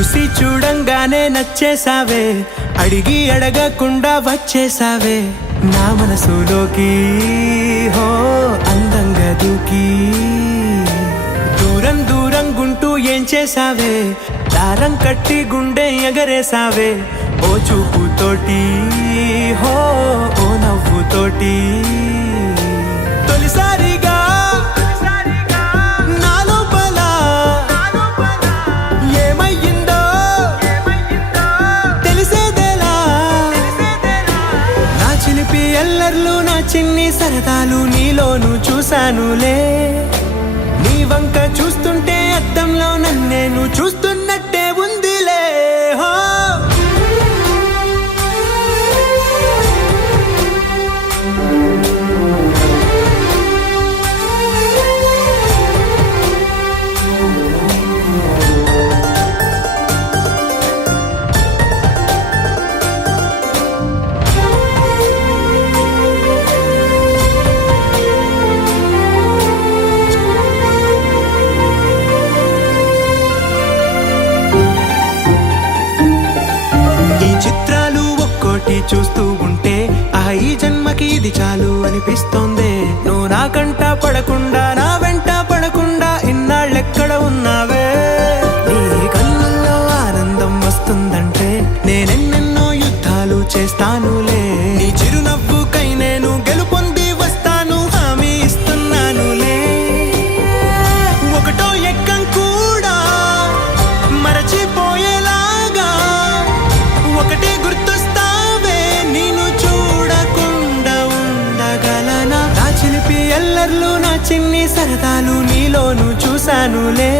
చూసి చూడంగానే నచ్చేసావే, అడిగి అడగకుండా వచ్చేసావే నా మనసులోకి. హో అందంగా దూకి దూరం దూరం గుంటూ ఏం చేసావే, దారం కట్టి గుండె ఎగరేసావే ఓ చూపుతోటి. హో ఓ నవ్వుతోటి తొలిసారిగా నా లోపల ఏమయ్యిందో తెలిసేదేలా. నా చిలిపి ఎల్లర్లు నా చిన్ని సరదాలు నీలోను చూశానులే. నీ వంక చూస్తుంటే అద్దంలో నన్నేను చూస్తున్నట్టే ఉందిలే. హో చూస్తూ ఉంటే ఈ జన్మకి ఇది చాలు అనిపిస్తోందే. నువ్వు నా కంట పడకుండా నా వెంట పడకుండా ఇన్నాళ్ళెక్కడ ఉన్నావే. నీ కళ్ళల్లో ఆనందం వస్తుందంటే నేనెన్నెన్నో యుద్ధాలు చేస్తానులే. నీ చిరునవ్వుకై నేను గెలుపొంది వస్తాను హామీ ఇస్తున్నానులే. ఒకటో ఎక్కం కూడా మరచిపోయేలాగా ఒకటే గుర్తు ఎల్లర్లు నా చిన్ని సరదాలు నీలోను చూశానులే.